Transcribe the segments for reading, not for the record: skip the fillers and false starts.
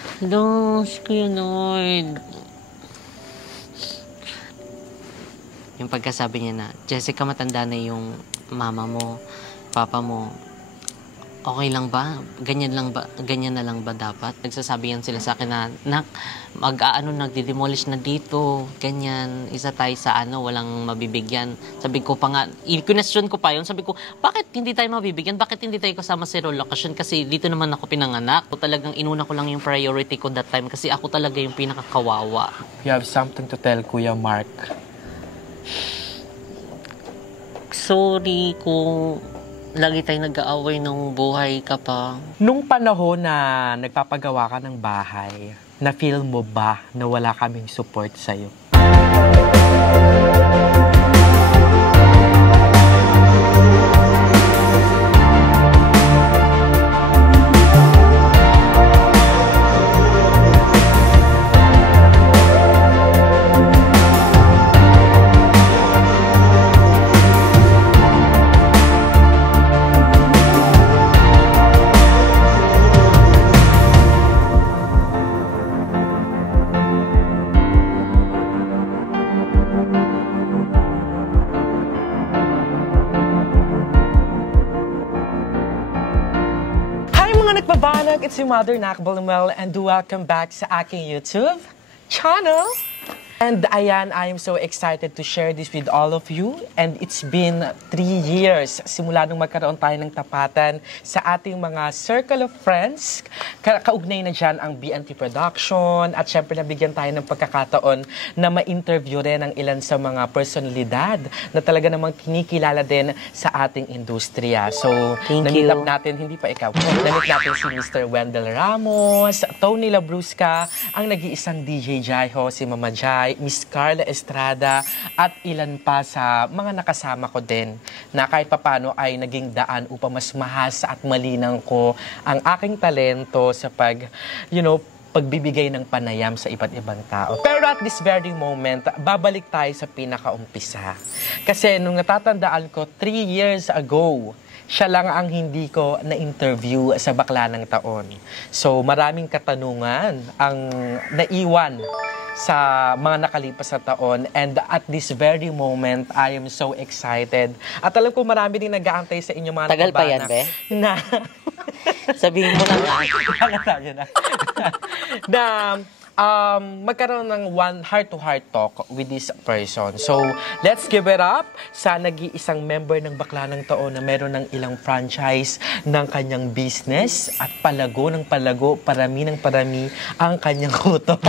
Hello, si Kuya Lloyd. Yung pagkasabi niya na, Jessica, matanda na yung mama mo, papa mo. Okay lang ba? Ganyan na lang ba dapat? Nagsasabi yan sila sa akin na, nak, nagdi-demolish na dito, ganyan, isa tayo sa walang mabibigyan. Sabi ko pa nga, i-question ko pa yun, sabi ko, bakit hindi tayo mabibigyan? Bakit hindi tayo kasama sa relocation? Kasi dito naman ako pinanganak. Talagang inuna ko lang yung priority ko that time kasi ako talaga yung pinakakawawa. You have something to tell, Kuya Mark. Sorry kung lagi tayo nag-aaway ng buhay ka pa. Nung panahon na nagpapagawa ka ng bahay, na-feel mo ba na wala kaming support sa'yo? Nagbabanag, it's your mother, Nak Balumel, and welcome back sa aking YouTube channel. And ayan, I am so excited to share this with all of you. And it's been 3 years simula nung magkaroon tayo ng tapatan sa ating mga circle of friends. Kaugnay na dyan ang BNT Production. At syempre nabigyan tayo ng pagkakataon na ma-interview rin ang ilan sa mga personalidad na talaga namang kinikilala din sa ating industriya. So, na-meet up natin, hindi pa ikaw, na-meet natin si Mr. Wendell Ramos, Tony Labrusca, ang nag-iisang DJ Jaiho, si Mama Jai, Miss Carla Estrada, at ilan pa sa mga nakasama ko din na kahit papano ay naging daan upang mas mahasa at malinang ko ang aking talento sa pagbibigay ng panayam sa iba't ibang tao. Pero at this very moment, babalik tayo sa pinakaumpisa. Kasi nung natatandaan ko, 3 years ago, siya lang ang hindi ko na-interview sa Bakla ng Taon. So maraming katanungan ang naiwan sa mga nakalipas na taon, and at this very moment, I am so excited. At alam ko marami din nag-aantay sa inyo mga tagal pa yan, be? Na sabihin mo lang magkaroon ng one heart-to-heart talk with this person. So, let's give it up sa nag-iisang member ng Bakla ng Taon na meron ng ilang franchise ng kanyang business at palago ng palago, parami ng parami ang kanyang utok.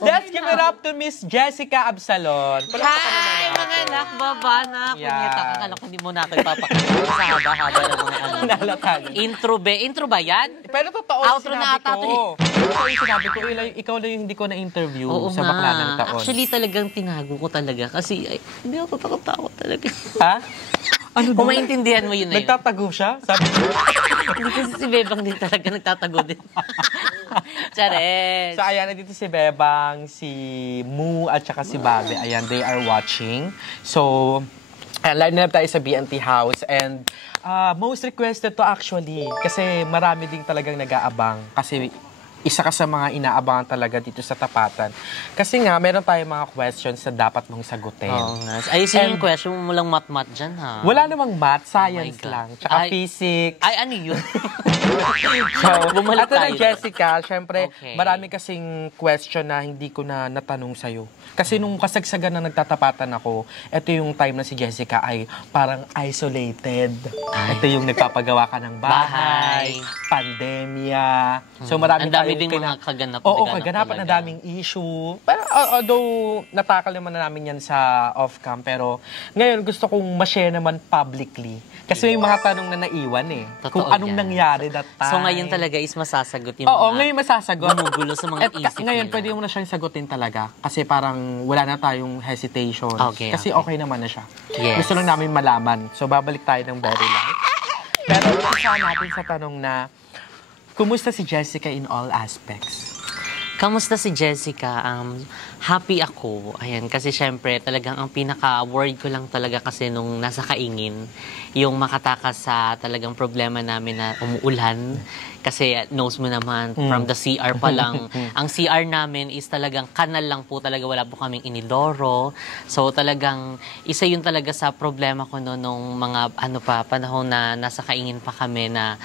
Let's give it up to Miss Jessica Absalon. Hi, mga anak, baba na. Kunyeta ka, kala ko hindi mo natin papakita sa haba-haba ng mga intro ba yan? Pero totoo outro na ata ko. Totoo yung sinabi ko, ikaw lang yung hindi ko na-interview sa Bakla ng Taon. Actually, talagang tinago ko talaga kasi hindi ako tatakot talaga. Ha? Ano kung maintindihan mo yun na yun. Nagtatago siya? Sabi ko. Hindi kasi si Bebang din talaga nagtatago din. Chares. So, ayan, dito si Bebang, si Mu, at saka si Babe. Ayan, they are watching. So, live na tayo sa BNT House. And most requested to actually. Kasi marami din talagang nag-aabang. Kasi isa ka sa mga inaabangan talaga dito sa Tapatan. Kasi nga, meron tayong mga questions na dapat mong sagutin. Oo nga. Ayusin yung question mo lang mat-mat dyan, ha? Wala namang math, science lang. Tsaka physics. Ay, ano yun? So, bumalik tayo. Jessica, syempre, marami kasing question na hindi ko na natanong sa'yo. Kasi nung kasagsagan na nagtatapatan ako, ito yung time na si Jessica ay parang isolated. Ito yung nagpapagawa ka ng bahay, pandemya. So, marami ang dami din mga kaganap. Oo, kaganapan na daming issue. Pero, although natakal naman na namin yan sa off-cam, pero ngayon gusto kong ma-share naman publicly. Kasi may mga tanong na naiwan eh. Totoo kung anong nangyari that time. So ngayon talaga is masasagot yung ngayon masasagot. Gumugulo sa mga isip ngayon, nila. pwede mo na siyang sagutin talaga. Kasi parang wala na tayong hesitation. Kasi okay naman na siya. Yes. Gusto lang namin malaman. So babalik tayo ng very light. Pero isa natin sa tanong na, kumusta si Jessica in all aspects? Kamusta si Jessica? Happy ako. Ayan, kasi syempre talagang ang pinaka-worried ko lang talaga kasi nung nasa Kaingin, yung makatakas sa talagang problema namin na umuulan. Kasi knows mo naman, from the CR pa lang, ang CR namin is talagang kanal lang po talaga, wala po kaming inidoro. So talagang isa yun talaga sa problema ko no, nung mga panahon na nasa Kaingin pa kami na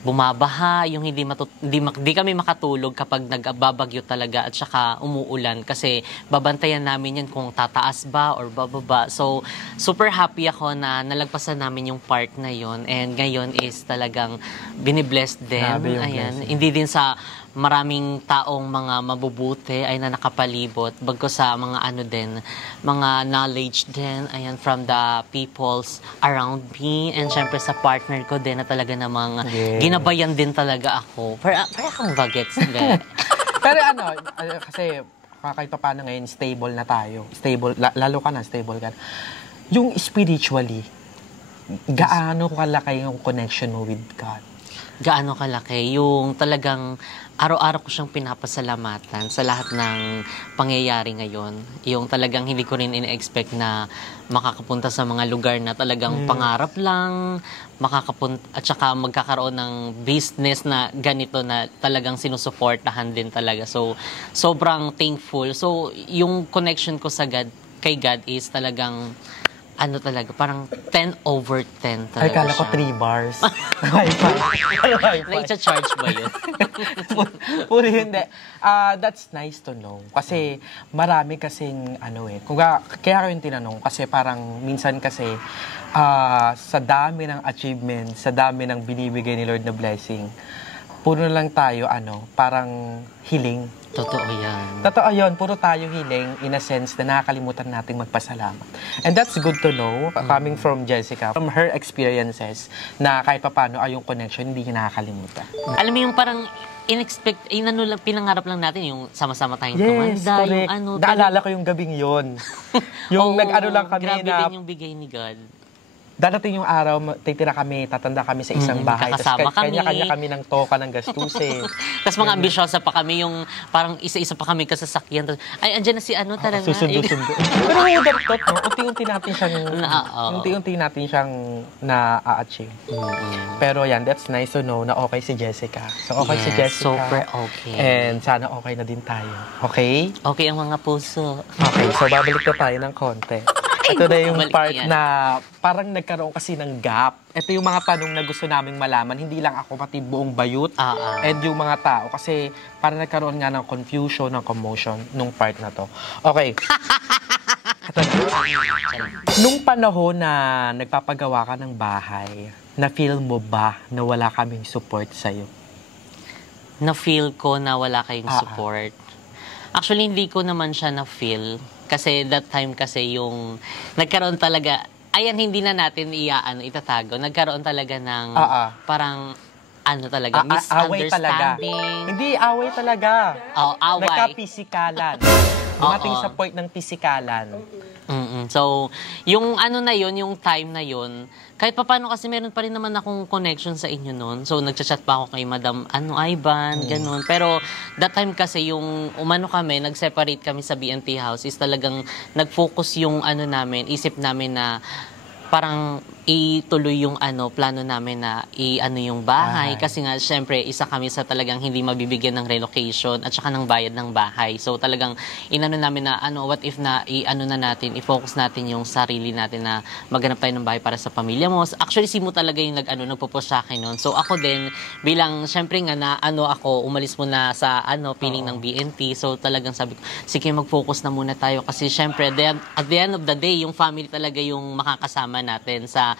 bumabaha, yung hindi kami makatulog kapag nagbabagyo talaga at saka umuulan kasi babantayan namin yan kung tataas ba or bababa. So, super happy ako na nalagpasan namin yung part na yon and ngayon is talagang binibless din. Ayan, hindi din sa maraming taong mga mabubuti ay na nakapalibot bagko sa mga mga knowledge din ayan from the peoples around me and syempre sa partner ko din na talaga namang ginabayan din talaga ako para akong bagets din. Pero kasi kahit pa paano ngayon stable na tayo, lalo ka na stable ka, yung spiritually gaano kalaki yung connection mo with God? Gaano kalaki yung talagang araw-araw ko siyang pinapasalamatan sa lahat ng pangyayari ngayon. Yung talagang hindi ko rin in-expect na makakapunta sa mga lugar na talagang pangarap lang, at saka magkakaroon ng business na ganito na talagang sinusuportahan din talaga. So, sobrang thankful. So, yung connection ko kay God is talagang talaga, parang 10/10 talaga. Ay, kala ko 3 bars. Wi-Fi. Na-charge ba yun? Puro hindi. That's nice to know. Kasi marami kasing kaya ko yung tinanong kasi parang minsan kasi sa dami ng achievement, sa dami ng binibigay ni Lord na blessing, puro lang tayo parang hiling. Totoo yan. Totoo yun. Puro tayo hiling in a sense na nakakalimutan nating magpasalamat. And that's good to know, coming from Jessica, from her experiences, na kahit paano yung connection, hindi niya nakakalimutan. Alam mo yung parang pinangarap lang natin yung sama-sama tayong tumanda. Correct. Yung naalala ko yung gabing yun. Yung lang kami grabe na... din yung bigay ni God. Dadating yung araw, tatanda kami sa isang bahay. Kakasama kami. Kanya-kanya kami ng toka ng gastusin. Tapos mga ambisyosa pa kami, yung parang isa-isa pa kami kasasakyan. Ay, andyan na si talaga. Susundo-sundo. Pero yung dapat, unti-unti natin siyang na-achieve. Pero yan, that's nice to know na okay si Jessica. So, okay si Jessica. Super okay. And sana okay na din tayo. Okay? Okay ang mga puso. Okay, so babalik na tayo ng konti. Ito na yung part na parang nagkaroon kasi ng gap. Ito yung mga tanong na gusto naming malaman. Hindi lang ako, pati buong bayut. And yung mga tao. Kasi parang nagkaroon nga ng confusion, ng commotion nung part na to. Okay. Ito na. Nung panahon na nagpapagawa ka ng bahay, na-feel mo ba na wala kaming support sa'yo? Na-feel ko na wala kayong support. Actually, hindi ko naman siya na-feel. Kasi that time kasi yung nagkaroon talaga, hindi na natin itatago. Nagkaroon talaga ng parang talaga, misunderstanding. Hindi, away talaga. Away. Nagka-pisikalan. Dumating sa point ng pisikalan. So, yung yung time na yun, kahit paano kasi meron pa rin naman akong connection sa inyo noon. So, nagchat-chat pa ako kay Madam Ivan, ganun. Pero, that time kasi yung kami, nag-separate kami sa BNT House is talagang nag-focus yung isip namin na parang ituloy yung plano namin na yung bahay. Kasi nga, syempre, isa kami sa talagang hindi mabibigyan ng relocation at saka ng bayad ng bahay. So, talagang namin na, what if na na natin, i-focus natin yung sarili natin na maghanap tayo ng bahay para sa pamilya mo. So, actually, si mo talaga yung nagpo-push sa akin nun. So, ako din, bilang, syempre nga na, ako, umalis muna sa, piling ng BNT. So, talagang sabi ko, sige, mag-focus na muna tayo. Kasi, syempre, at the end of the day, yung family talaga yung makakasama natin sa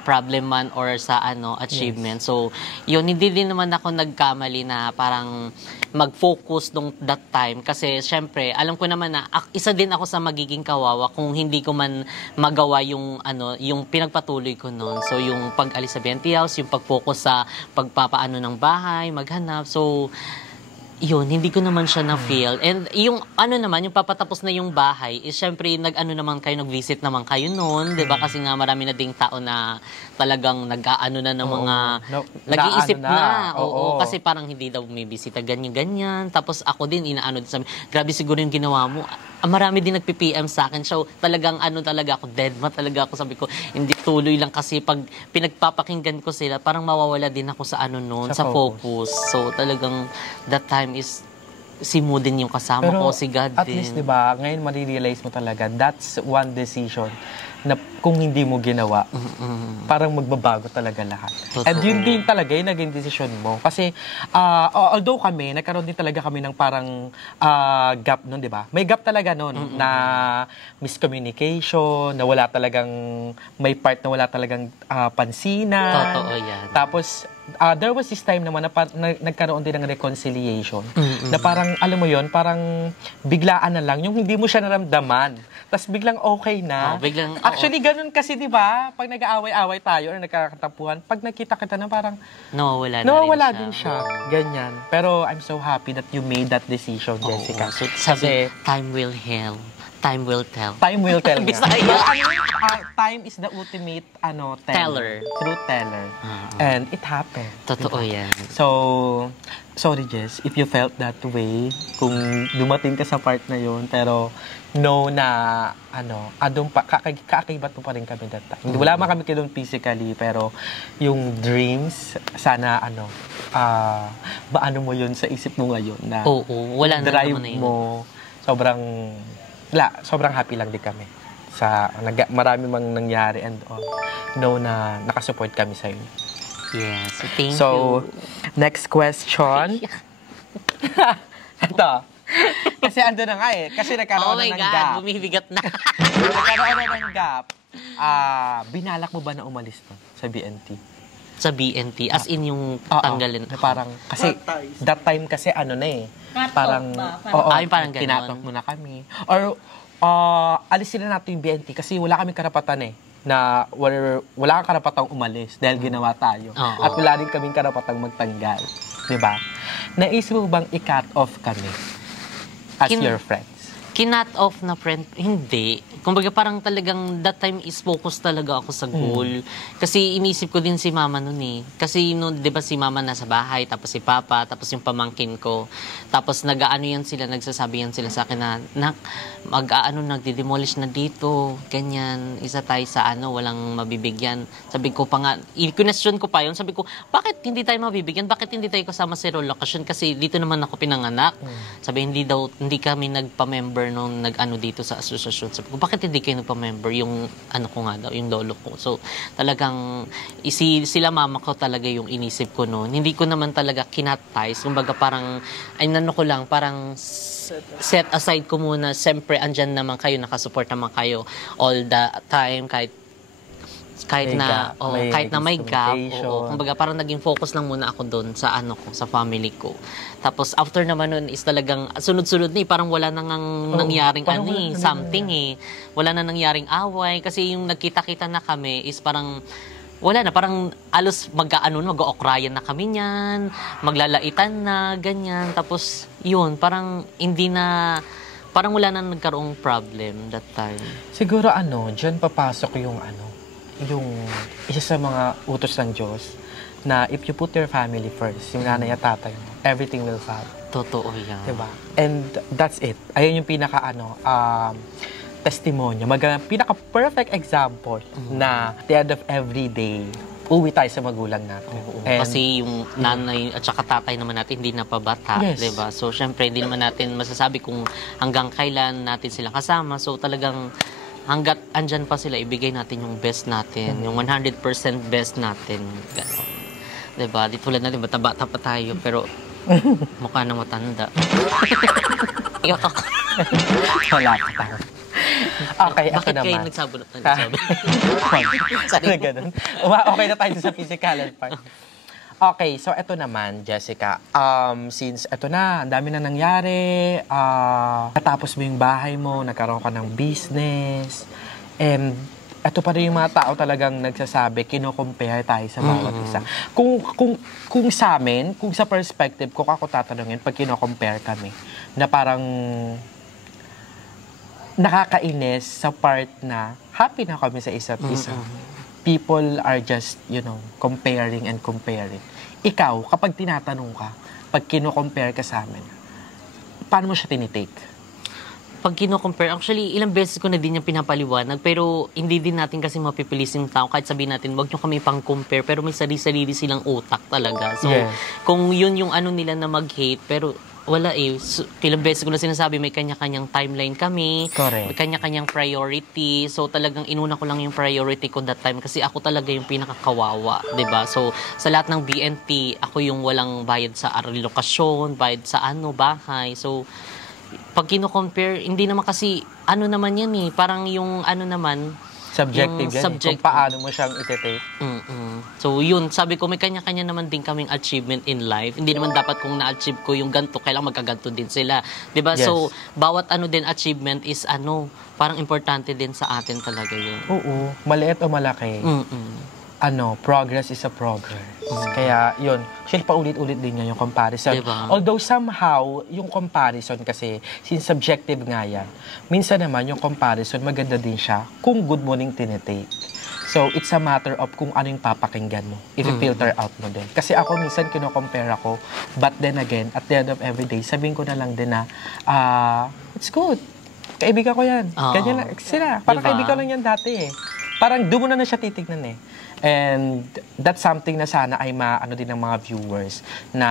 problem man or sa achievement. So, yun, hindi din naman ako nagkamali na parang mag-focus nung that time kasi syempre, alam ko naman na isa din ako sa magiging kawawa kung hindi ko man magawa yung yung pinagpatuloy ko noon. So, yung pag-alis sa BNT House, yung pag-focus sa pagpapaano ng bahay, maghanap. So, yun, hindi ko naman siya na-feel. And yung ano naman, yung papatapos na yung bahay, is syempre nag-ano naman kayo, nag-visit naman kayo noon, 'di ba? Kasi nga marami na ding tao na talagang nag-aano na ng mga nag-iisip na. Oo, kasi parang hindi daw may bisita ganyan-ganyan. Tapos ako din inaano din sa grabe siguro yung ginawa mo. Marami din nagpi-PM sa akin. So talagang ano talaga ako, deadma talaga ako. Sabi ko, hindi tuloy lang kasi pag pinagpapakinggan ko sila, parang mawawala din ako sa ano noon, sa focus. So talagang that time is si Mo din yung kasama ko, si God at din. least, di ba, ngayon marirealize mo talaga, that's one decision na kung hindi mo ginawa, parang magbabago talaga lahat. Totoo. And yun din talaga yung naging decision mo. Kasi, although kami, nagkaroon din talaga kami ng parang gap nun, di ba? May gap talaga nun na miscommunication, na wala talagang, may part na wala talagang pansinan. Totoo yan. Tapos, there was this time naman na, nagkaroon din ng reconciliation. Na parang, alam mo yon, parang biglaan na lang, yung hindi mo siya naramdaman. Tapos biglang okay na. Actually, ganun kasi, di ba? Pag nag-aaway-aaway tayo or nagkakatampuhan, pag nakita kita na parang, nawawala din siya. Ganyan. Pero I'm so happy that you made that decision, Jessica. So, sabi, time will heal. Time will tell. Time will tell. Bisaya. Time is the ultimate Teller. Truth teller. And it happened. Totoo yan. So, sorry Jess, if you felt that way, kung dumating ka sa part na yun, pero know na, kaakibat mo pa rin kami that time. Wala man kami doon physically, pero yung dreams, sana, baano mo yun sa isip mo ngayon na wala na drive naman na yun. mo, sobrang happy lang din kami sa marami mang nangyari and know na nakasupport kami sa inyo. Yes, thank you. So, next question. Ito. Kasi ando na nga eh. Kasi nagkaroon na ng gap. Oh my God, bumibigat na. Nagkaroon na ng gap. Binalak mo ba na umalis to sa BNT? Sa BNT? As in yung tanggalin? Parang, kasi that time kasi parang, parang ganun. tinatok mo na kami. Or, alisin na natin yung BNT kasi wala kami karapatan na wala kang karapatang umalis dahil ginawa tayo. At wala rin kaming karapatang magtanggal. Diba? Naisip mo bang i-cut off kami as your friends? Kinat off na friend? Hindi. Kumbaga parang talagang that time is focus talaga ako sa goal. Kasi inisip ko din si mama nun eh. Kasi di ba si mama nasa bahay, tapos si papa, tapos yung pamangkin ko. Tapos nagsasabi yan sila sa akin na, nagdi-demolish na dito, ganyan, isa tayo sa walang mabibigyan. Sabi ko pa nga, i-question ko pa yun, sabi ko, bakit hindi tayo mabibigyan? Bakit hindi tayo kasama sa relocation? Kasi dito naman ako pinanganak. Sabi, hindi kami nagpa-member nung dito sa asosasyon. Sabi ko, bakit hindi kayo nagpa-member? Yung yung lolo ko. So, talagang, sila mama ko talaga yung inisip ko noon. Hindi ko naman talaga kinat-ties. Kumbaga parang, parang set aside ko muna. Siyempre, andyan naman kayo, nakasupport naman kayo all the time, kahit may gap. Kumbaga parang naging focus lang muna ako doon sa sa family ko. Tapos after naman nun is talagang sunod-sunod parang wala nang nangyaring something. Wala na nangyaring away kasi yung nagkita-kita na kami is parang wala na, parang alos mag-ookrayan na kami niyan, maglalaitan na, ganyan. Tapos yun, parang parang wala na nagkaroong problem that time. Siguro dyan papasok yung isa sa mga utos ng Diyos na if you put your family first, yung nanay at tatay mo, everything will follow. Totoo yan. Diba? And that's it. Ayun yung testimonya. Pinaka-perfect example na at the end of every day, uwi tayo sa magulang natin. Kasi yung nanay at saka tatay naman natin hindi na pabata, diba? So, syempre, hindi naman natin masasabi kung hanggang kailan natin silang kasama. So, talagang hanggat andyan pa sila, ibigay natin yung best natin, yung 100% best natin. Ganon. Diba? Di tulad natin, bata-bata pa tayo, pero mukha na matanda. Iyak ako. Wala pa tayo. Okay, bakit naman. kayo nagsabunot na nagsabi? Ganun. Okay na tayo sa physical part. Okay, so eto naman, Jessica. Since eto na, ang dami na nangyari, natapos mo yung bahay mo, nagkaroon ka ng business, and ito pa rin yung mga tao talagang nagsasabi, kino-compare tayo sa bawat isa. Kung sa amin, kung sa perspective ko, ako tatanungin, pag kino-compare kami, na parang nakakainis sa part na happy na kami sa isa't isa. People are just, comparing and comparing. Ikaw, kapag tinatanong ka, pag kino-compare ka sa amin, paano mo siya tinitake? Pag kino-compare, actually, ilang beses ko na din yung pinapaliwanag, pero hindi din natin kasi mapipilis yung tao. Kahit sabihin natin, wag nyo kami pang-compare, pero may sarili-sarili silang utak talaga. So, kung yun yung ano nila na mag-hate, pero wala eh. So, ilang beses ko na sinasabi, may kanya-kanyang timeline kami. Correct. May kanya-kanyang priority. So, talagang inuna ko lang yung priority ko that time kasi ako talaga yung pinakakawawa, 'di ba? So, sa lahat ng BNT, ako yung walang bayad sa relokasyon, bayad sa bahay. So, pag kino-compare, hindi naman kasi, naman yan eh, parang yung naman, Subjective yan subject, kung paano mo siyang iti-take. So yun, sabi ko, may kanya-kanya naman din kaming achievement in life. Hindi naman dapat kung na-achieve ko yung ganito, kailangan magkaganto din sila. 'Di ba? Yes. So, bawat din achievement is parang importante din sa atin talaga yun. Oo, maliit o malaki. Progress is a progress. Kaya, yun, actually, paulit-ulit din yan yung comparison. Diba? Although, somehow, yung comparison kasi, since subjective nga yan, minsan naman, yung comparison, maganda din siya kung good mo ning tinitake. So, it's a matter of kung ano yung papakinggan mo. If you filter out mo din. Kasi ako, minsan, kino-compare ako, but then again, at the end of every day, sabihin ko na lang din na, it's good. Kaibigan ko yan. Ganyan lang. Sila. Parang kaibigan lang yan dati eh. Parang doon mo na siya titignan eh. And that's something na sana ay maano din ng mga viewers na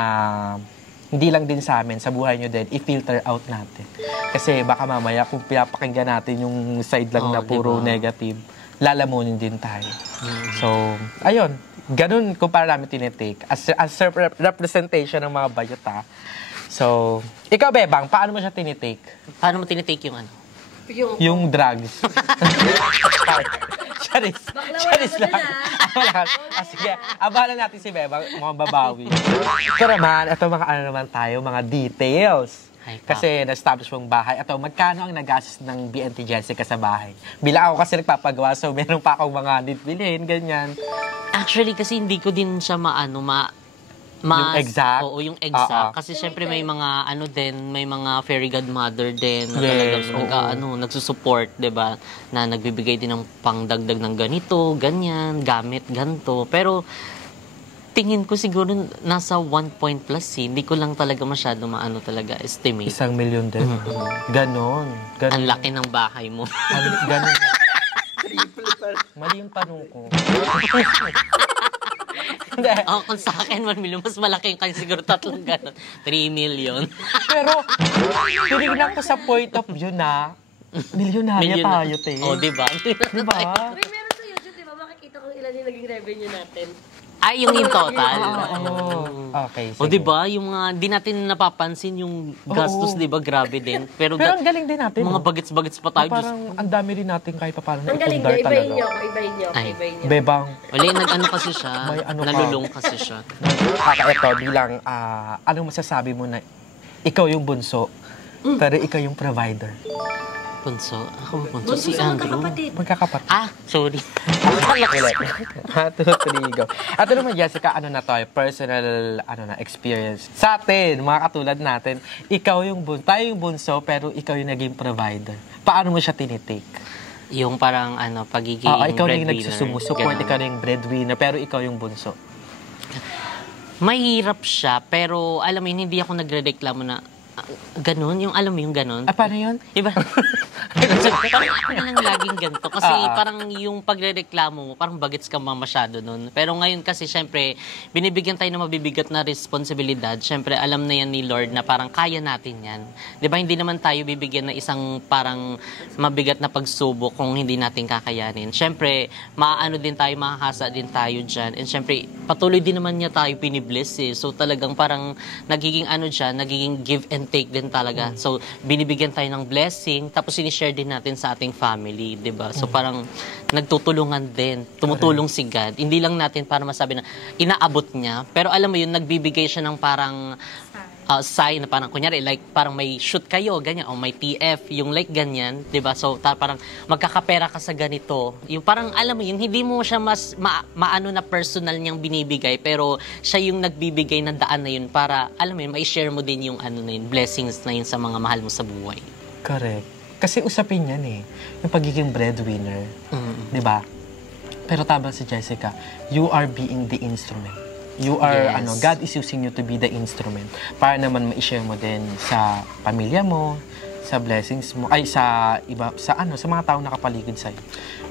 hindi lang din sa amin, sa buhay nyo din, i-filter out natin. Kasi baka mamaya kung pinapakinggan natin yung side lang na puro negative, lalamunin din tayo. So, ayun. Ganun kung para namin tinitake. As representation ng mga bayota. So, ikaw, Bebang, paano mo siya tinitake? Paano mo tinitake yung Yung drugs. Charis. Charis lang. Sige, abalan natin si Bebang, mga babawi. Ito naman, ito mga naman tayo, mga details. Kasi na-establish mong bahay. Ito, magkano ang nagastos ng BNT Jessica sa bahay? Bilang ako kasi nagpapagawa, so meron pa akong mga need bilhin, ganyan. Actually, kasi hindi ko din siya yung exact? Oo, yung exact. Kasi syempre may mga may mga fairy godmother din na talagang nagsusupport, 'di ba? Na nagbibigay din ng pangdagdag ng ganito, ganyan, gamit, ganto. Pero tingin ko siguro nasa 1 point plus Hindi ko lang talaga masyado talaga estimate. 1 million din. Ganon. Ang laki ng bahay mo. Ganon. Mali yung tanong ko. Kung sa akin, 1 million, mas malaki yung kanya siguro 3 ganon. 3 million. Pero, tinignan ko sa point of view na, milyonarya tayo, te. Diba? Diba? Uy, meron sa YouTube, diba? Makikita kung ilan yung naging revenue natin. Ay, yung in total. Okay, sige. Diba? Yung mga, di natin napapansin yung gastos, diba? Grabe din. Pero ang galing din natin. Mga bagets-bagets pa tayo. Parang ang dami rin natin kahit pa paano ang galing na-ipundar talaga. Ibahin niyo. Bebang. Wala, kasi siya. Nalulung kasi siya. Ito, bilang, anong masasabi mo na ikaw yung bunso, pero ikaw yung provider? Bunso? Ako bunso? Si Andrew? Magkakapatid. Sorry. Ulit. 1, 2, 3, go. At naman, Jessica, personal, experience. Sa atin, mga katulad natin, ikaw yung bunso, tayo yung bunso, pero ikaw yung naging provider. Paano mo siya tinitake? Yung parang, pagiging ikaw na yung breadwinner. nagsusupport, ikaw na yung breadwinner, pero ikaw yung bunso. Mahirap siya, pero alam mo yun, hindi ako nagre-reklamo na ganun, yung alam mo yung ganun. Paano yun? Diba? Parang ako na lang laging ganito. Kasi parang yung pagre-reklamo mo, parang bagets ka masyado nun. Pero ngayon kasi, syempre, binibigyan tayo ng mabibigat na responsibilidad. Syempre, alam na yan ni Lord na parang kaya natin yan. Diba? Hindi naman tayo bibigyan ng isang parang mabigat na pagsubok kung hindi natin kakayanin. Syempre, maano din tayo, makakasa din tayo dyan. And syempre, patuloy din naman niya tayo pinibless eh. So talagang parang nagiging nagiging give and take din talaga. So, binibigyan tayo ng blessing, tapos sinishare din natin sa ating family, 'di ba? So, parang nagtutulungan din. Tumutulong si God. Hindi lang natin para masabi na inaabot niya, pero alam mo yun, nagbibigay siya ng parang sign na parang kunyari like parang may shoot kayo ganyan o may TF yung like ganyan, 'di ba? So parang magkakapera ka sa ganito. Yung parang alam mo yun, hindi mo siya mas maano na personal niyang binibigay pero siya yung nagbibigay ng daan na yun para alam mo yun, mai-share mo din yung ano na yun, blessings na yun sa mga mahal mo sa buhay. Correct. Kasi usapin yan eh, yung pagiging breadwinner, 'di ba? Pero tama si Jessica, you are being the instrument. You are, Yes. God is using you to be the instrument para naman ma-share mo din sa pamilya mo, sa blessings mo, ay sa iba, sa mga taong nakapaligid sa'yo.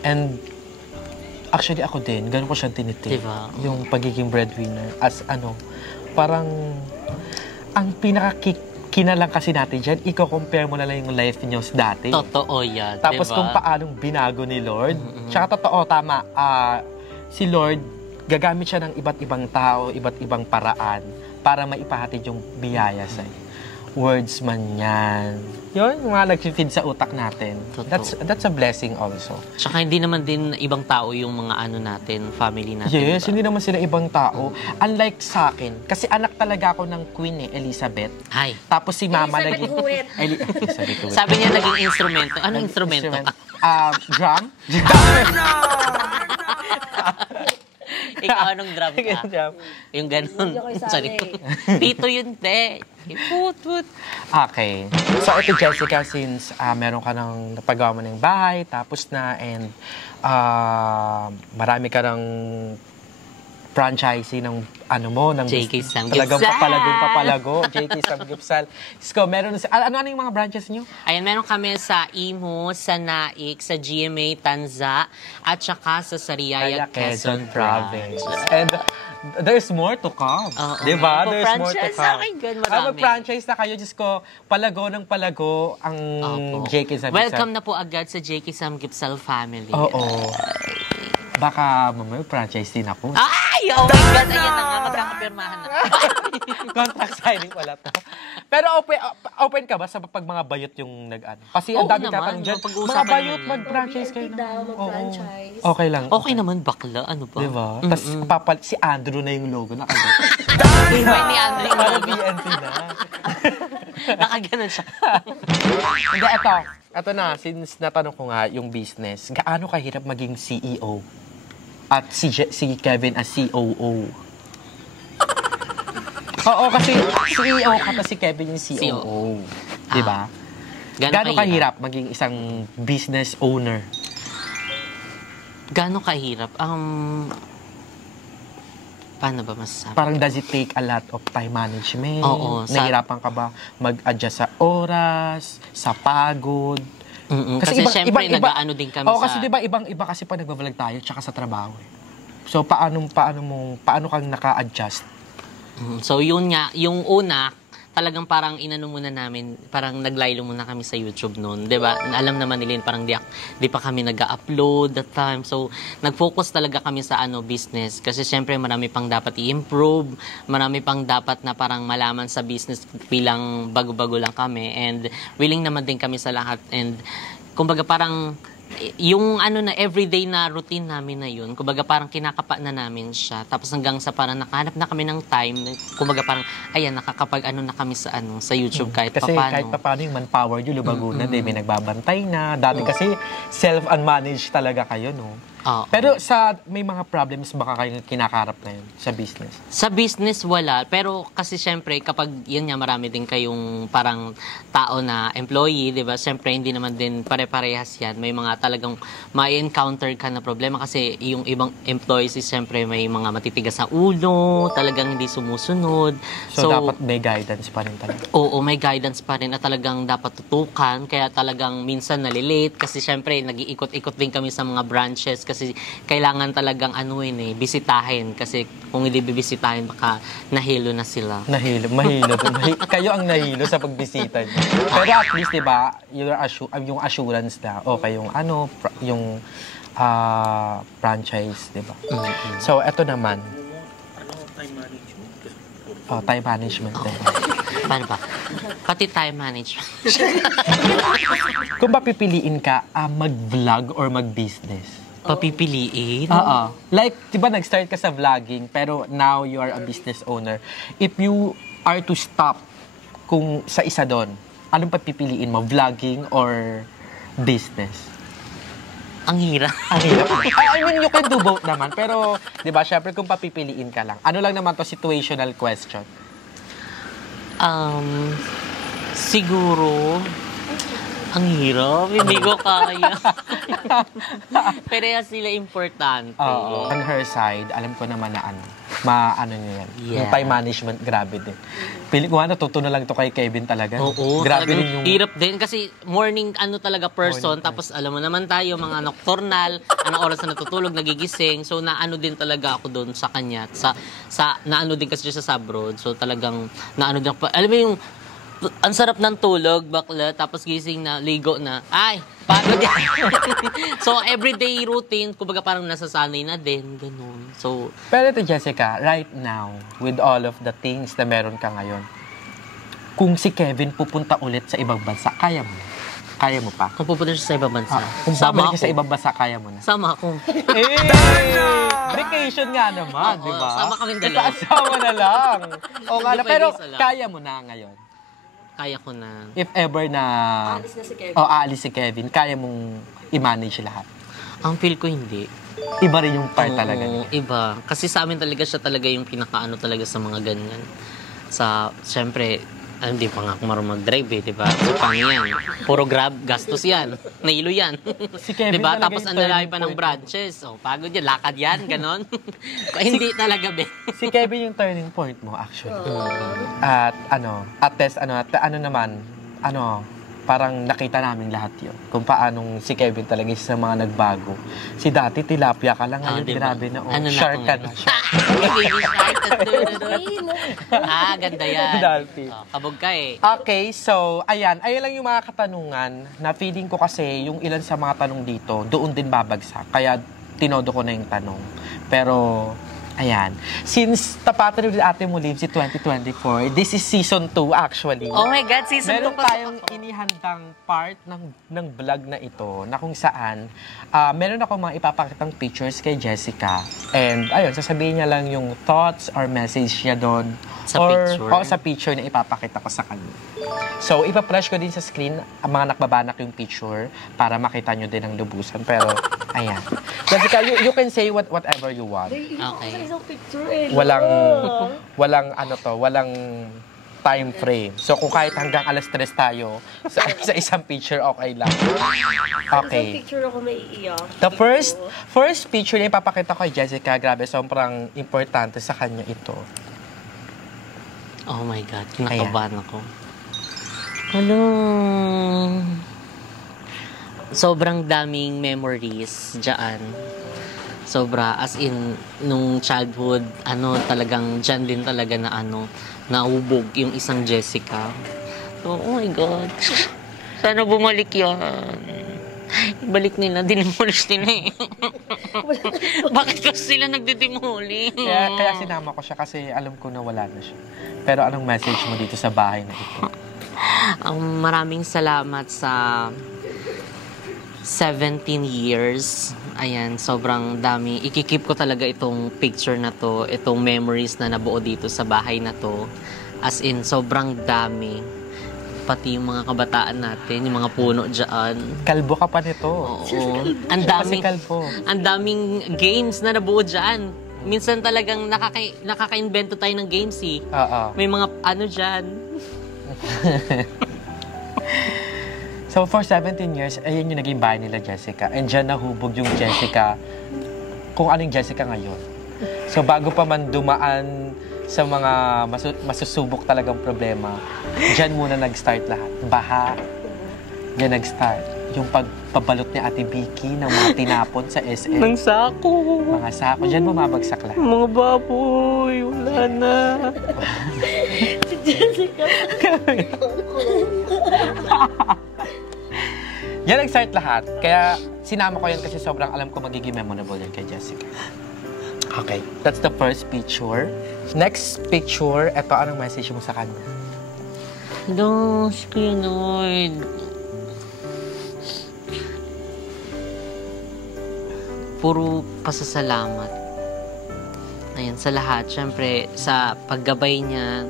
And actually ako din, ganun ko siya tinitin. Diba? Yung pagiging breadwinner as parang ang pinaka-kinalang kasi natin dyan, i-compare mo na lang yung life niyo sa dati. Totoo yan, Tapos diba? kung paanong binago ni Lord. Tsaka totoo, tama, si Lord, gagamit siya ng iba't ibang tao, iba't ibang paraan para maipahatid yung biyaya sa'yo. Words man yan. Yun, yung mga nag-feed sa utak natin. Totoo. That's a blessing also. Tsaka hindi naman din ibang tao yung mga ano natin, family natin. Yes, diba? hindi naman sila ibang tao. Unlike sa akin, kasi anak talaga ako ng Queen Elizabeth. Ay. Tapos si Mama Elizabeth naging... Huwet. Elizabeth Huwet. Sabi niya naging instrumento. Anong instrumento? Drum? Ikaw anong drum ka? Drum. Yung ganun. Hindi ako isali. Sorry. Tito yun, te. Put. Okay. So, ito Jessica, since meron ka ng napagawa mo ng bahay, tapos na, and marami ka ng franchisee ng ng JK Samgyeopsal. talagang papalago. JK Samgyeopsal. So, meron na ano yung mga branches niyo? Ayan, meron kami sa Imo, sa Naik, sa GMA Tanza, at saka sa Sariaya, Quezon Province. And there's more to come. Oo. Diba? There's more to Mag-franchise come. sa akin, ganun, marami. Mag-franchise na kayo. Diyos ko, palago ng palago ang Opo. JK Samgyeopsal. Welcome na po agad sa JK Samgyeopsal family. Oo. Baka mamaya franchise din ako. Ay! Oh my God! Ayan na nga, magkakapirmahan na. Contract signing wala to. Pero open ka ba sa pag mga bayot yung nag-ano? Kasi ang Oo dami naman, tatanong dyan. napag-uusapan Mga bayot, naman. mag-franchise kayo daw, naman. mag-franchise. Oo. Okay lang. Okay naman, bakla. Ano ba? Diba? Tapos si Andrew na yung logo. May ni Andre Para logo. BNT na. Nakaganon siya. Hindi, ito na. Since natanong ko nga yung business, gaano kahirap maging CEO? At si Kevin as COO? Oo, kasi CEO ka pa si Kevin yung COO. Diba? Gaano kahirap maging isang business owner? Gaano kahirap? Paano ba masasabi? Parang does it take a lot of time management? Oo, Nahirapan ka ba mag-adjust sa oras, sa pagod? Kasi syempre, nag-ano din kami Oo, sa... kasi diba, ibang-iba kasi pag nagbablog tayo, tsaka sa trabaho. So, paano kang naka-adjust? So, yun nga, yung una, talagang parang inano muna namin, parang naglaylo muna kami sa YouTube noon. 'Di ba? Alam naman nila yun, parang di pa kami nag-upload that time. So, nag-focus talaga kami sa business. Kasi syempre, marami pang dapat i-improve, marami pang dapat na parang malaman sa business bilang bago-bago lang kami. And willing naman din kami sa lahat. And kumbaga parang yung na everyday na routine namin na yun, kumbaga parang kinakapa na namin siya. Tapos hanggang sa parang nakahanap na kami ng time, kumbaga parang ayan, nakakapag na kami sa sa YouTube kahit Kasi papano. kahit paano yung manpower nyo, lubago na, may nagbabantay na. Dati kasi self-unmanaged talaga kayo, no? Oo. Pero may mga problems baka kayong kinakarap na yun sa business? Sa business, wala. Pero kasi syempre, kapag yun nga, marami din kayong parang tao na employee, di ba? Syempre, hindi naman din pare-parehas yan. May mga talagang ma-encounter ka na problema kasi yung ibang employees, syempre, may mga matitigas sa ulo, talagang hindi sumusunod. So dapat may guidance pa rin talaga. Oo, may guidance pa rin na talagang dapat tutukan. Kaya talagang minsan nalilate kasi syempre, nag-iikot-ikot din kami sa mga branches kasi kailangan talagang bisitahin kasi kung hindi bibisitahin baka nahilo na sila. Mahilo. Kayo ang nahilo sa pagbisita niyo. Pero at least, di ba, yung assurance na, okay, yung franchise, di ba? So, eto naman. Time management. Paano ba? Pati time management. Kung papipiliin ka, mag-vlog or mag-business? Papipiliin? Oo. Like, di ba nag-start ka sa vlogging, pero now you are a business owner. If you are to stop kung sa isa doon, anong papipiliin mo? Vlogging or business? Ang hirap. Ang hirap. I mean, you can do both naman. Pero, di ba, syempre kung papipiliin ka lang. Ano lang naman to, situational question. Siguro, ang hirap. Hindi ko kaya. Pero sila importante. Oo. On her side, alam ko naman na maano niya yan. Yeah. Yung time management, grabe din. Pili ko natuto na lang to kay Kevin talaga. Oo, grabe talagang din yung... hirap din kasi morning talaga person, tapos alam mo naman tayo, mga nocturnal, anong oras na natutulog, nagigising, so naano din talaga ako doon sa kanya, naano din kasi siya sa abroad, so talagang naano din ako, alam mo yung, ang sarap ng tulog, bakla, tapos gising na, ligo na, ay, pagod yan. So, everyday routine, kumbaga parang nasasanay na din, ganun. So, pero ito, Jessica, right now, with all of the things na meron ka ngayon, kung si Kevin pupunta ulit sa ibang bansa, kaya mo? Kaya mo pa? kung pupunta siya sa ibang bansa, Kung sama babalik ka sa ako. ibang bansa, kaya mo na? Sama ako. Vacation nga naman, Oo, di ba? sama kaming dalawa. Kasama na lang. O nga na, Hindi pero pwede isa lang. kaya mo na ngayon. Kaya ko na. If ever na... Alis na si Kevin. aalis si Kevin, kaya mong i-manage lahat. Ang feel ko hindi. Iba rin yung part talaga Oo, niya. iba. Kasi sa amin talaga siya talaga yung pinakaano talaga sa mga ganyan. Siyempre, hindi pa nga ako marunong mag-drive di ba? So, paano yan? Puro grab, gastos yan. Nailo yan. Si Kevin di ba? talaga Tapos yung ang lalaki turning pa ng point. branches. Pagod yan, lakad yan, ganon. Hindi talaga, be. Si Kevin yung turning point mo, actually. At parang nakita namin lahat yun. Kung paanong si Kevin talaga isa sa mga nagbago. Si dati, tilapia ka lang. Ngayon, Diba? grabe na. Ano na Shark ako ka ngayon? na. Baby shark. Ganda yan. Dolphin. Kabog ka eh. Okay, so, ayan lang yung mga katanungan na feeling ko kasi yung ilan sa mga tanong dito, doon din babagsak. Kaya, tinodo ko na yung tanong. Pero, ayan. Since tapatan with Ate Mo Live si 2024, this is season 2 actually. Oh my God, season 2 Meron pa tayong inihandang part ng vlog na ito na kung saan meron ako mga ipapakitang pictures kay Jessica. And ayun, sasabihin niya lang yung thoughts or message niya doon. Sa picture? O sa picture na ipapakita ko sa kanya. So, ipa-flash ko din sa screen ang mga nakbabanak yung picture para makita nyo din ang lubusan. Pero, ayan. Jessica, you can say whatever you want. Okay. Sa isang picture eh. Walang time frame. So, kung kahit hanggang alas 3 tayo, sa isang picture, okay lang. Isang Okay. picture ako maiiyak. The first picture na ipapakita ko kay Jessica, grabe, sobrang importante sa kanya ito. Oh my God, kinakabahan ako. Ano? Sobrang daming memories dyan. Sobra, as in, nung childhood, talagang dyan din talaga na naubog yung isang Jessica. So, oh my God. Sana bumalik yan. Ibalik nila, dinimolish nila eh. Bakit kasi sila nagdidemolish? Kaya sinama ko siya kasi alam ko na wala na siya. Pero anong message mo dito sa bahay na ito? Maraming salamat sa 17 years. Ayan, sobrang dami. Ikikip ko talaga itong picture na to, itong memories na nabuo dito sa bahay na to. As in, sobrang dami. Pati yung mga kabataan natin, yung mga puno dyan. Kalbo ka pa nito. Oo. Ang daming, kalbo. ang daming games na nabuo dyan. Minsan talagang nakaka-invento tayo ng games eh. Oo. May mga dyan. So, for 17 years, ayan yung naging bahay nila, Jessica. And dyan nahubog yung Jessica, kung anong Jessica ngayon. So, bago pa man dumaan sa mga masusubok talagang problema, dyan muna nag-start lahat. Baha, dyan nag-start. Yung pagpabalot ni Ate Vicky ng mga tinapon sa SM. Ng sako. Mga sako, dyan bumabagsak lahat. Mga baboy, wala na. Yan nag-start lahat. Kaya sinama ko yan kasi sobrang alam ko magiging memorable yan kay Jessica. Okay, that's the first picture. Next picture, eto anong message mo sa kanya? Hello, si Kuya Lloyd. Puro pasasalamat. Ayan, sa lahat. Siyempre, sa paggabay niya,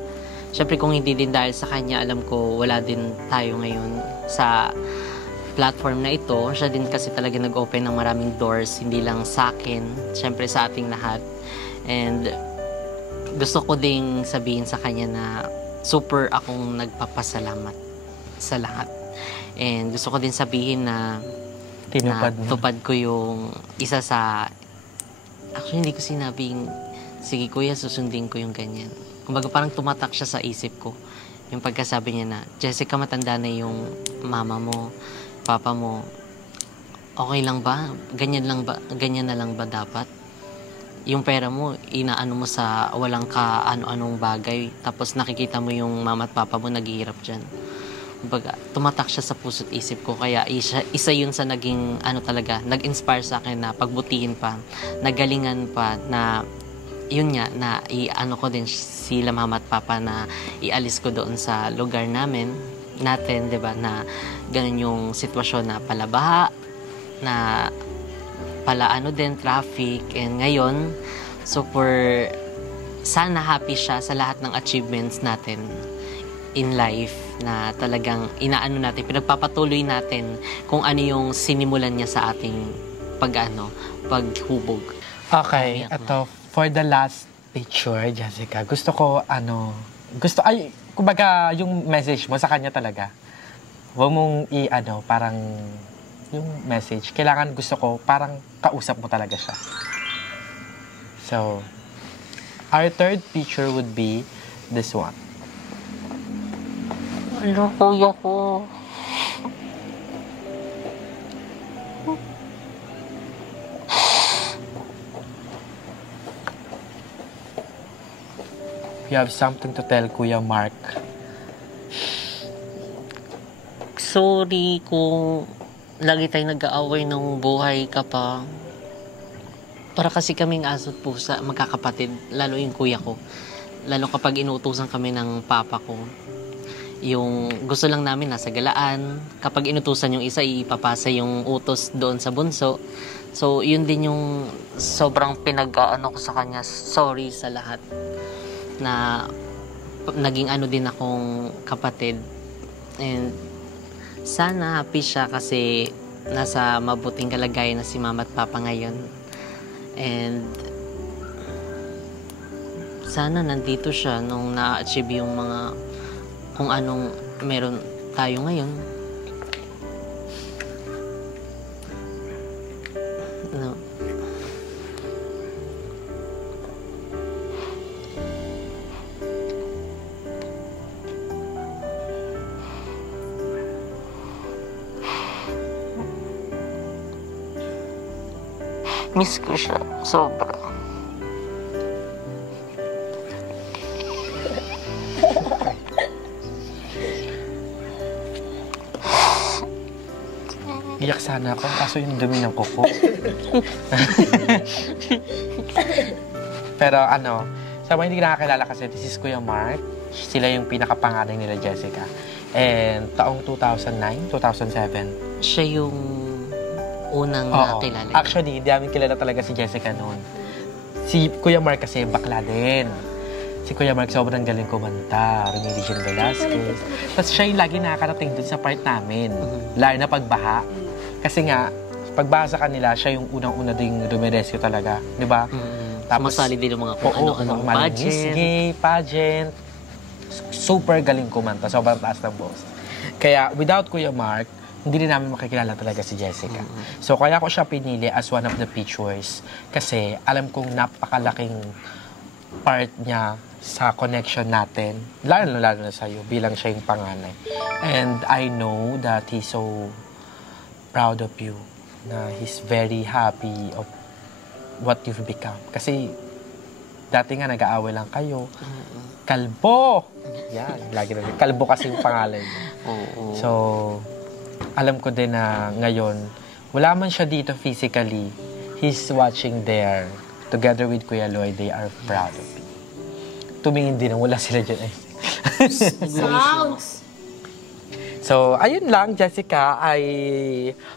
Siyempre kung hindi din dahil sa kanya, alam ko wala din tayo ngayon sa platform na ito. Siya din kasi talaga nag-open ng maraming doors, hindi lang sa akin, siyempre sa ating lahat. And gusto ko ding sabihin sa kanya na super akong nagpapasalamat sa lahat. And gusto ko din sabihin na tupad ko yung isa sa... Actually, hindi ko sinabing, sige kuya, susundin ko yung ganyan. Kumbaga parang tumatak siya sa isip ko. Yung pagkasabi niya na, Jessica, matanda na yung mama mo, papa mo. Okay lang ba? Ganyan na lang ba dapat? Yung pera mo, inaano mo sa walang ka ano-anong bagay. Tapos nakikita mo yung mama at papa mo naghihirap dyan. Kumbaga, tumatak siya sa puso't isip ko. Kaya isa yun sa naging, talaga, nag-inspire sa akin na pagbutihin pa, nagalingan pa, na yun nga, na i-ano ko din sila mama at papa na ialis ko doon sa lugar natin, 'di ba, na ganun yung sitwasyon na palabaha, na din traffic, and ngayon super sana happy siya sa lahat ng achievements natin in life, na talagang inaano natin, pinagpapatuloy natin kung ano yung sinimulan niya sa ating paghubog. Okay, ito, for the last picture, Jessica, gusto ko, kumbaga, yung message mo sa kanya talaga, huwag mong parang, yung message, gusto ko, parang kausap mo talaga siya. So, our third picture would be this one. Ano, kuya ko? You have something to tell Kuya Mark. Sorry kung lagi tayong nag-aaway ng buhay ka pa. Para kasi kaming aso't pusa, magkakapatid, lalo yung kuya ko. Lalo kapag inuutusan kami ng papa ko. Yung gusto lang namin nasa galaan. Kapag inutusan yung isa, ipapasa yung utos doon sa bunso. So, yun din yung sobrang pinag-ano ko sa kanya. Sorry sa lahat. Na naging din akong kapatid. And sana happy siya kasi nasa mabuting kalagayan na si mama at papa ngayon. And sana nandito siya nung na-achieve yung mga kung anong meron tayo ngayon. No. Miss ko siya, sobra. Iyak sana ako, kaso yung dumi ng kuko. Pero sa mga hindi nakakilala kasi, this is Kuya Mark. Sila yung pinakapangalan nila, Jessica. And taong 2009, 2007. Siya yung unang nakilala. Actually, hindi namin kilala talaga si Jessica noon. Si Kuya Mark kasi bakla din. Si Kuya Mark sobrang galing kumanta, Remediation Velasquez. Tapos siya yung lagi nakakarating dun sa part namin. Lalo na pagbaha. Kasi nga, pagbaha sa kanila, siya yung unang-una ding dumirescue talaga. Di ba? Tapos, masali din yung mga ano-anong pageant. Super galing kumanta. Sobrang taas ng boss. Kaya, without Kuya Mark, hindi rin namin makikilala talaga si Jessica. So, kaya ko siya pinili as one of the pictures. Kasi, alam kong napakalaking part niya sa connection natin. Lalo na sa'yo, bilang siya yung panganay. And I know that he's so proud of you, na he's very happy of what you've become. Kasi, dati nga nag-aaway lang kayo. Kalbo! Yan, lagi na. Kalbo kasi yung pangalan niya. So, alam ko din na ngayon, wala man siya dito physically, he's watching there. Together with Kuya Lloyd, they are proud of you. Tumingin din, wala sila dyan. Sounds! So, ayun lang, Jessica. I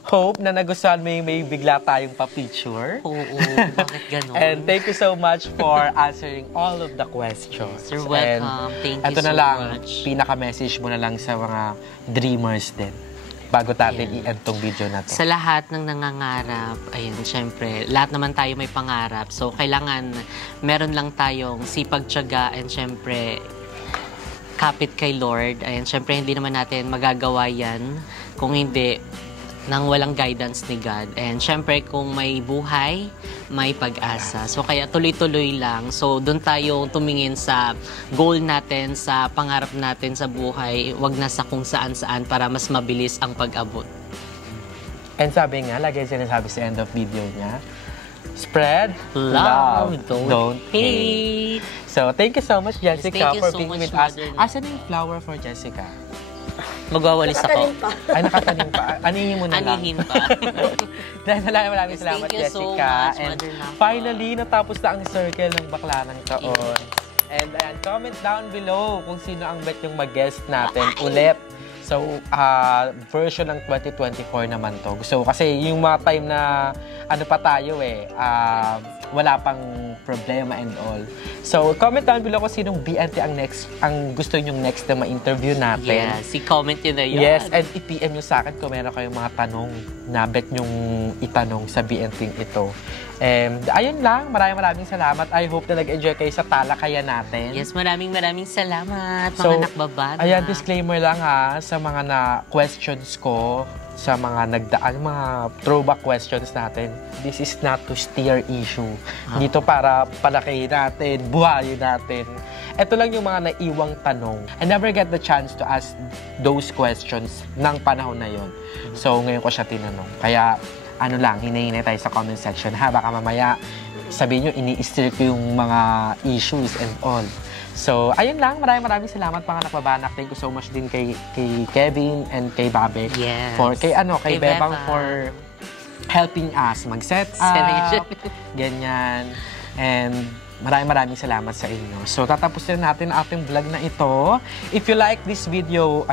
hope na nagustuhan mo yung may bigla tayong pa-picture. Oo, bakit ganon? And thank you so much for answering all of the questions. You're welcome. And Thank you ito so na lang, much. pinaka-message mo na lang sa mga dreamers din. Bago natin i-end tong video na to. Sa lahat ng nangangarap, ayun, syempre, lahat naman tayo may pangarap. So, kailangan meron lang tayong sipag-tiyaga and syempre, kapit kay Lord. Ayun, syempre, hindi naman natin magagawa yan kung hindi nang walang guidance ni God. And syempre, kung may buhay, may pag-asa. So, kaya tuloy-tuloy lang. So, doon tayo tumingin sa goal natin, sa pangarap natin sa buhay. Wag na sa kung saan-saan para mas mabilis ang pag-abot. And sabi nga, lagi sinasabi sa end of video niya, spread Love, don't, don't hate. hate. So, thank you so much, Jessica, thank you for so being much, with us. Mother. Asan yung flower for Jessica? Magwawalis ako. Nakatanim pa. Ay, nakatanim pa. Anihin mo na lang. Anihin pa. Dahil maraming Yes, salamat, thank you so Jessica. much, And Mother Napa. finally, natapos na ang circle ng bakla ng taon. And comment down below kung sino ang bet yung mag-guest natin ulit. So, version ng 2024 naman to. So, kasi yung mga time na ano pa tayo wala pang problema and all. So, comment down below kung sinong BNT ang gusto nyong next na ma-interview natin. Yes, i-comment yun na yun. Yes, and i-PM nyo sa akin kung meron kayong mga tanong na bet nyong itanong sa BNT ito. And ayun lang, maraming salamat. I hope na nag-enjoy kayo sa talakayan natin. Yes, maraming salamat, mga So, nakbabana. ayan, disclaimer lang sa mga na-questions ko, sa mga nagdaan, mga throwback questions natin. This is not to steer issue. Dito para palakihin natin, buhayin natin. Ito lang yung mga naiwang tanong. I never get the chance to ask those questions ng panahon na yon. So, ngayon ko siya tinanong. Kaya, ano lang, hinahinay tayo sa comment section. Baka mamaya sabihin nyo, ini-steer ko yung mga issues and all. So, ayun lang. Maraming salamat mga nakbabanak. Thank you so much din kay Kevin and kay Babe. Yes. Kay Bebang for helping us mag-set up. Ganyan. And maraming salamat sa inyo. So, tatapusin natin ang ating vlog na ito. If you like this video,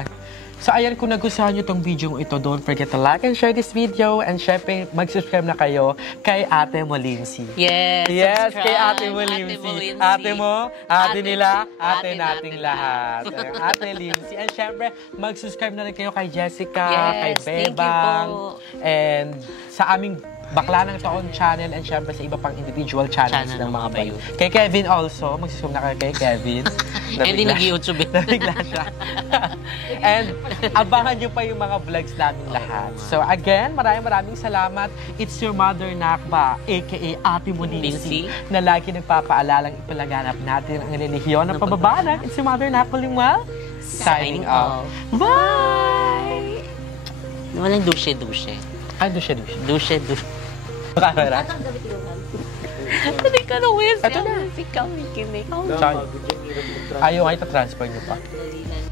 so, ayan, kung nagustuhan nyo itong video ito, don't forget to like and share this video. And syempre, mag-subscribe na kayo kay Ate Mo Lindsay. Yes, Yes, subscribe. kay Ate Mo Lindsay. Ate mo, ate nila, ate nating lahat. Ate Lindsay. And syempre, mag-subscribe na rin kayo kay Jessica, Yes, kay thank you Bebang, po. and sa aming Bakla ng Taon channel, and syempre sa iba pang individual channels ng Channel ng mga mga bayo. bayo. Kay Kevin also, mag-subscribe na kayo kay Kevin. Hindi nag-YouTube. Nabigla siya. And abangan nyo pa yung mga vlogs namin lahat. So again, maraming salamat. It's your mother Nakba, aka Ate Mo Lindsay, na lagi nagpapaalalang ipalaganap natin ang relihiyon ng pababanag. It's your mother Nakba Limuel, signing off. Bye! Walang dushe-dushe. Dushe. Dushe-dushe. Camera. Atang gabi tinukan. Hindi ka na, Will. Ito na. Si Kami, kinig. Ayaw nga ito transfer nyo pa. Dali lang.